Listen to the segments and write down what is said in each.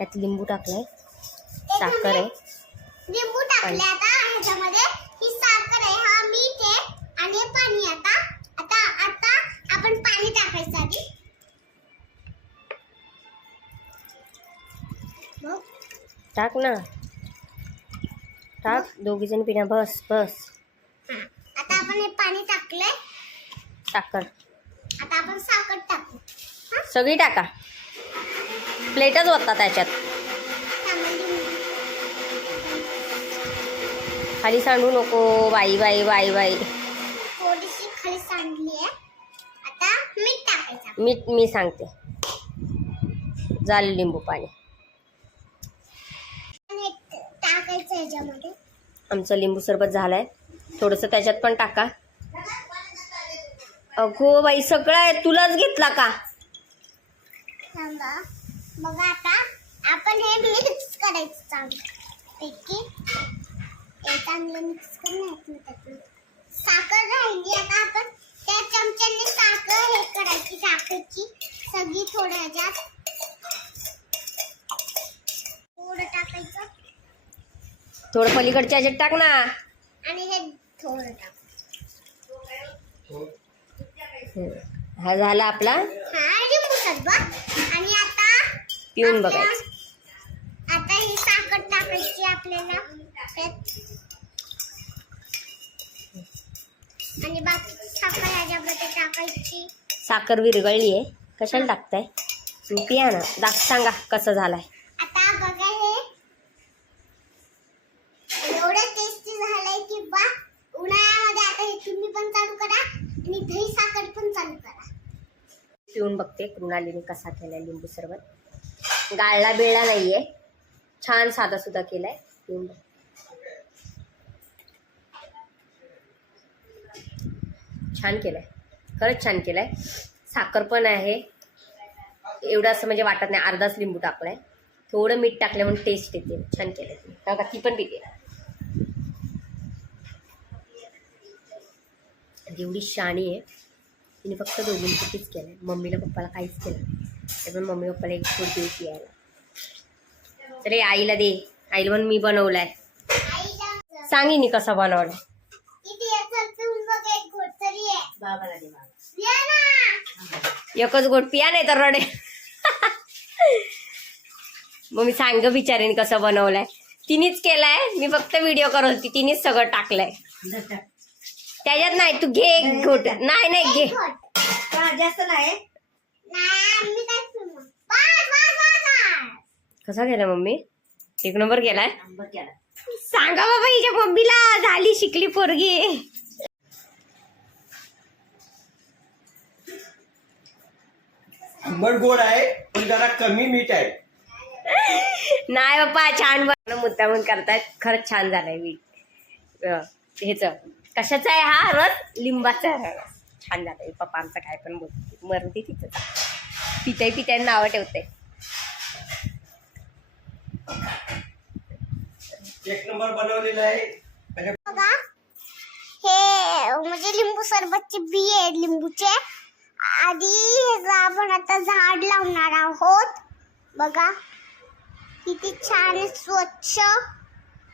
यात लिंबू टाकलाय, साखर आहे, लिंबू टाकले आता ह्याच्यामध्ये, ही साखर आहे, हा मीठ आहे आणि पाणी. आता आता आता आपण पाणी टाकायचं आधी. टाक ना, टाक. दोघी जण पिण्या. बस बस. आता आपण हे पाणी टाकलंय. साखर आता आपण साखर टाकू. सगळी टाका. प्लेटच होता त्याच्यात. खाली सांडू नको. बाई बाई बाई बाई. थोडीशी खाली सांडली आहे. आता मीठ टाकायचं. मीठ मी सांगते. झालं लिंबू पाणी. टाकायचं ह्याच्यामध्ये. आमचं लिंबू सरबत झालाय. थोडंसं त्याच्यात पण टाका. अगो बाई, सगळं आहे. तुलाच घेतला का? बघा आता आपण हे मिक्स करायचं चांगलं. चांगलं मिक्स करण्यात साखर राहिली. आता आपण त्या चमच्याने साखर हे करायची, टाकायची सगळी. थोडं ह्याच्यात थोडं टाकायचं. थोडं पलीकडच्या ह्याच्यात टाक ना. आणि हे थोडं टाक. हा झाला आपला लिंबू सरबत. आणि आता पिऊन बघायचं. आता ही साखर टाकायची आपल्याला आणि बाकी साखर ह्याच्यामध्ये टाकायची. साखर विरघळली आहे. कशाला टाकताय? पिया ना. सांगा कसं झालाय. आता बघा हे एवढं टेस्टी झालंय की बा. उन्हाळ्यामध्ये आता हे तुम्ही पण चालू करा आणि दही साखर पण चालू करा. पिऊन बघते कृणालीने कसा केलाय लिंबू सरबत. गाळला बिळला नाहीये. छान साधा सुद्धा केलाय. पिऊन बघ. छान केलाय. खरंच छान केलाय. साखर पण आहे. एवढं असं म्हणजे वाटत नाही. अर्धाच लिंबू टाकलाय. थोडं मीठ टाकलं म्हणून टेस्ट येते. छान केलंय. का ती पण पिते. एवढी शाणी आहे. तिने फक्त दोघींसाठीच केलंय. मम्मीला पप्पाला काहीच केलं नाही. पण मम्मी पप्पाला एक छोटी देऊ पियायला. तरी आईला दे. आईला पण मी बनवलाय. सांगिनी कसा बनवलाय. एकच गोट पिया, नाही तर रडे. मग मी सांग बिचारीने कसं बनवलंय. तिनेच केलाय. मी फक्त व्हिडिओ करत होती. तिनेच सगळं टाकलंय त्याच्यात. नाही तू घे एक घोट. नाही नाही घे. जास्त नाही. कसा केलाय मम्मी? एक नंबर केलाय. सांगा बाबा हिच्या मम्मीला. झाली शिकली पोरगी. आंबट गोड आहे पण जरा कमी मीठ आहे. नाही बाप्पा, छान मुद्दामून करतायत. खरंच छान झालाय. मीठ ह्याच कशाचा आहे हा रस? लिंबाचा रस. छान झालाय. पप्पा आमचं काय पण बोलते. मरते तिथं. पिताय नावं ठेवते. एक नंबर बनवलेला आहे. बघा हे म्हणजे लिंबू सरबतचे बी आहे लिंबूचे. आधी ह्याचं आपण आता झाड लावणार आहोत. बघा किती छान स्वच्छ.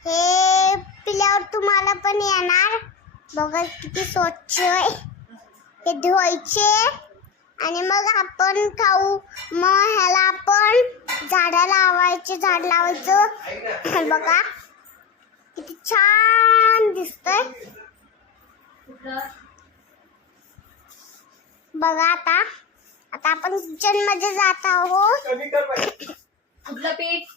हे पिल्यावर तुम्हाला पण येणार. बघा किती स्वच्छ आहे. हे धुवायचे आणि मग आपण खाऊ. मग ह्याला आपण झाडं लावायचे. झाड लावायचं. बघा किती छान दिसतंय. बघा आता आपण किचन मध्ये जात आहोत. कमी कर बाई. कुठलं पीठ?